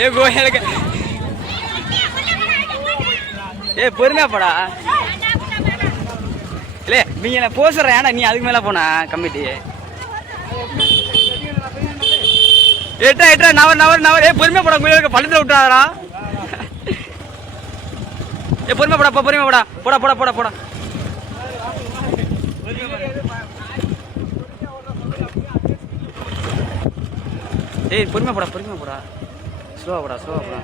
ஏ கோயிலுக்கு ஏ பொறுமையா போடா. இல்ல நீங்க என்ன போசுற ஏன்னா நீ அதுக்கு மேல போனா கமிட்டி? எட்டா எட்டா நவர் நவர் நவர். ஏ பொறுமையா போடா கோயிலுக்கு பள்ளத்துல விட்டாரா ஏ பொறுமையா போடா போ, பொறுமையா போடா. போடா போடா போடா போடா. ஏய் பொறுமையா போடா பொறுமையா போடா. ஸ்லோவாக போடா ஸ்லோவாக போடா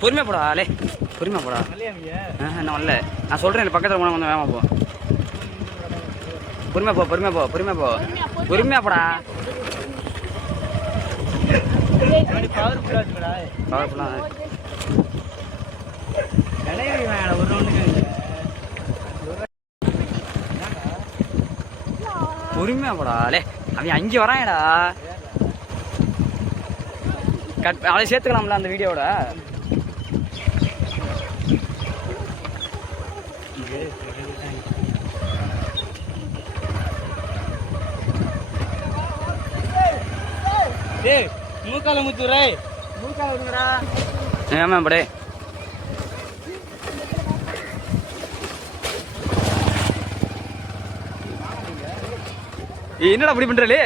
பொறுமையா போடா லே பொறுமையா போடா ஆஹ், நான் வரல. நான் சொல்கிறேன் பக்கத்தில் போனா கொஞ்சம் வேமா போ. பொறுமையா போ பொறுமையா போ பொறுமையா போ. பொறுமையா போடா பவர்ஃபுல்லாக ஒரு பவர்ஃபுல்லா பொறுமையா போடா லே அவன் அங்கே வரான்டா. கட் அவளை சேர்த்துக்கலாம்ல அந்த வீடியோவோட டேய் மூக்கால முத்துறே மூக்கால விடுங்கடா ஏமா படே என்னடா அப்படி பண்றாளே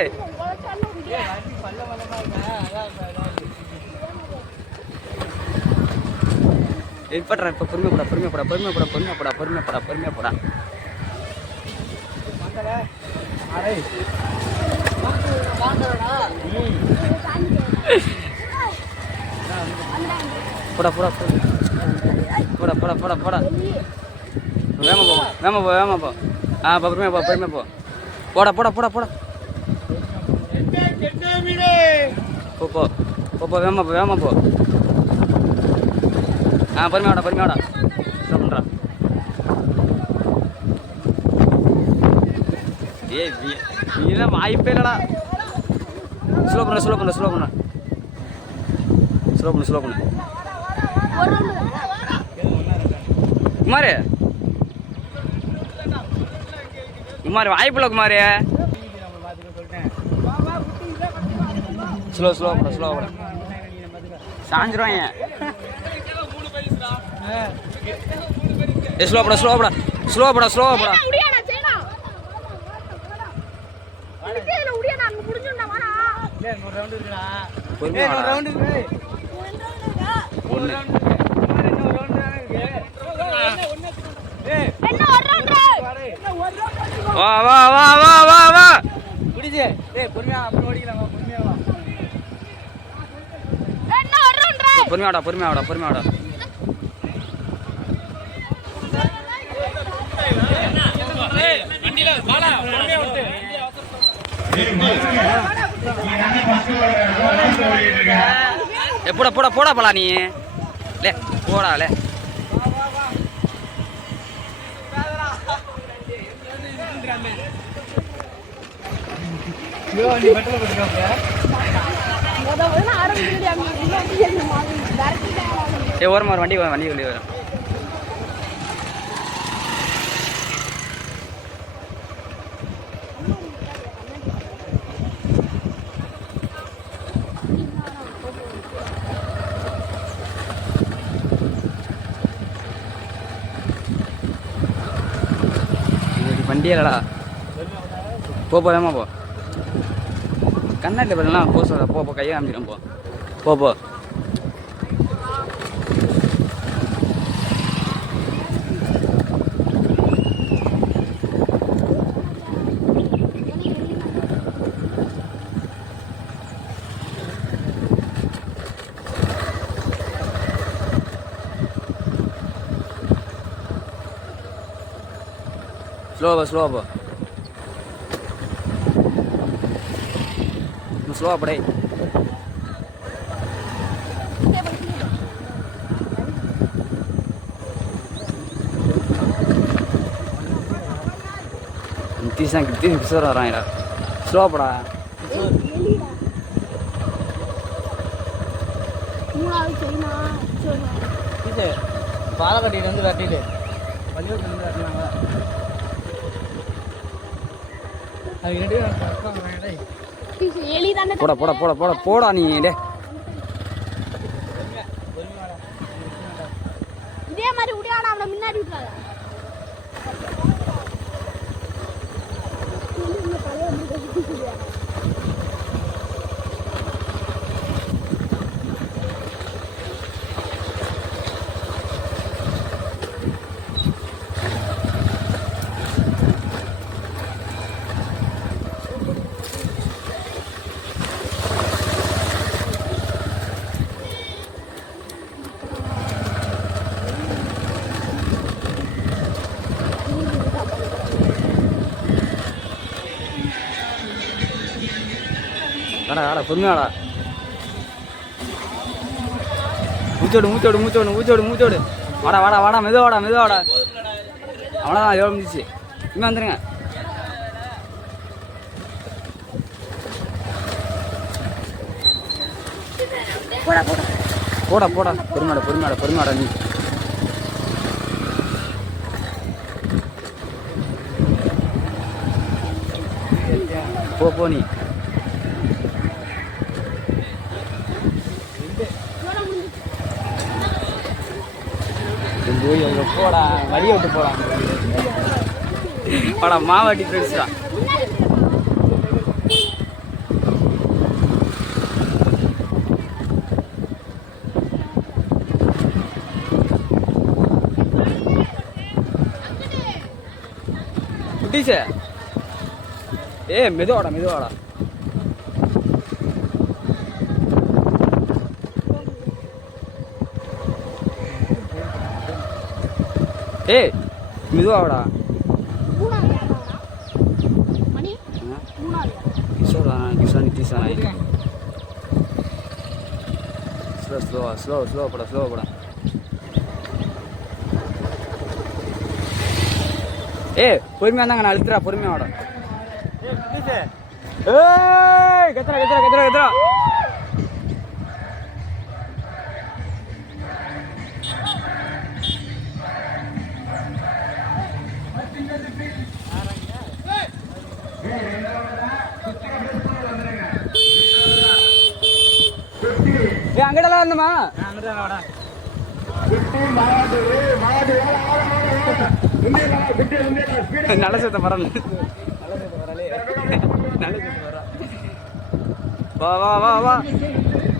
இப்பட்றா இப்ப பொறுமை போடா பொறுமை போடா பொறுமை போடா பொறுமை போடா பொறுமை போடா பொறுமை போடா. போடா போடா போடா. போடா போடா போடா வேமா போ வேமா போ வேமா போ. ஆ பொறுமையா போ பொறுமையா போ. போடா போடா போடா போடா. போ போ போ போ வேமா போ. வேமா போ ஆ பொறுமையாடா பொறுமையாடா என்ன பண்ணுறா ஏய் நீ- வாய்ப்பே இல்லடா. ஸ்லோ பண்ண ஸ்லோ பண்ண ஸ்லோ பண்ண. ஸ்லோ பண்ணு ஸ்லோ பண்ணு. குமாரே. குமார் வாய்ப்பில்ல குமார். ஸ்லோ ஸ்லோ பண்ண ஸ்லோ பண்ண சாஞ்சிருவாங்க ஸ்லோ படா ஸ்லோ படா ஸ்லோ படா ஸ்லோ படா முடியாடா வா வா வா வா வா வா. குடிச்சு. டேய் பொறுமையா அப்புறம் ஓடிக்கலாம் வா, பொறுமையா வா. என்ன ஒரு ரவுண்ட் பொறுமையா வாடா பொறுமையா வாடா பொறுமையா வாடா. ஏ போடா போடா போடா போடா நீ. லே போடா லே. ஏ ஓரமாக வண்டி வண்டி வெளியே வரும் வண்டியே இல்லடா போ போதாமா போ. கண்ணாடி பண்ணலாம் போ சொல்ல போ போ கையை காமிக்கிறேன் போ போ. ஸ்லோவா ஸ்லோவா போ ஸ்லோவா படே நித்திஷ் கிருத்தி கிஷோர் வராங்கடா ஸ்லோவா படா மூணாவது செய்யமா சரி இது எலி தானே போட போட போட போட போடா நீ டே வாடா வாடா பொறுமையாடா. மூச்சோடு மூச்சோடு மூச்சோடு மூச்சோடு மூச்சோடு. வாடா வாடா வாடா மெதுவாடா மெதுவாடா அவ்வளோதான் எவ்வளோ முடிச்சு இனிமே வந்துருங்க. போடா போடா. பொறுமையாடா பொறுமையாடா பொறுமையாடா நீ. போ போ நீ. போய் போடா வழியை விட்டு போடா. வாடா மாவாட்டி ஃப்ரெண்ட்ஸ்டா குட்டீஸே ஏ மெதுவாடா மெதுவாடா. ஏய் மெதுவாடா ஸ்லோ ஸ்லோ ஸ்லோ ஸ்லோ பட ஸ்லோ பட. ஏ பொறுமையா இருந்தாங்க நான் அழுத்துறா பொறுமையா வாடா. ஏய் ஏ அங்கடலாம் வாடா நல்ல சத்த பரவாயில்ல வா வா வா வா.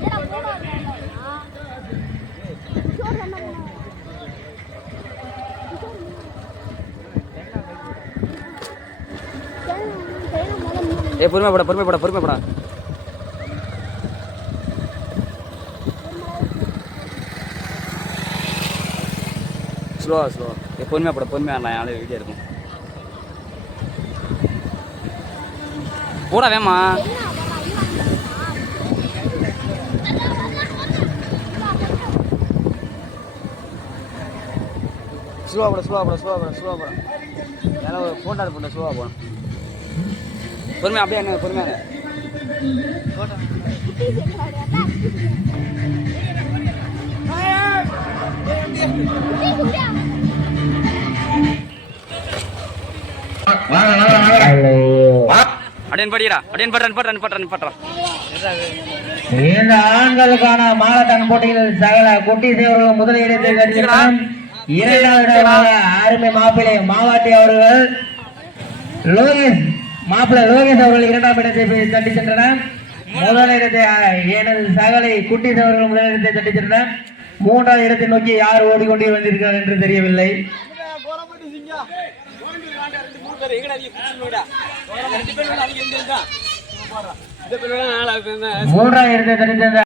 ஏடா மூணாவது யாரா? கிஷோர் என்ன மூணாவது? கிஷோர் மூணாவது. ட்ரெயினை முதல்ல மூணு. ஏ பொறுமை பட பொறுமை பட பொறுமை பட ஸ்லோவா ஸ்லோவா ஏ பொறுமையா பட பொறுமையா நான் யாரும் வீடியோ இருக்கும் போடா வேமா. ஸ்லோவா பட ஸ்லோவா பட ஸ்லோவா பட ஸ்லோவா பட. யாரோ ஃபோட்டோ போட்ட ஸ்லோவா போகணும் பொறுமையா அப்படியே என்ன பொறுமையா இந்த ஆண்களுக்கான மாரத்தான் போட்டியில் சகல குட்டி தேவர்கள் முதல் இடத்தை தருகிறார் இரண்டாவது அருமை மாப்பிள்ளை மாவாட்டி அவர்கள். லோகேஷ் மாப்பிள்ளை லோகேஷ் அவர்கள் இரண்டாம் இடத்தை தட்டி சென்றனர். முதல் இடத்தை அஹ், எனது சகலை குட்டி தேவர்கள் முதல் இடத்தை தட்டி சென்றனர். மூன்றாவது இடத்தை நோக்கி யார் ஓடிக்கொண்டே வந்திருக்கிறார் என்று தெரியவில்லை. மூன்றாவது இடத்தை தெரிந்த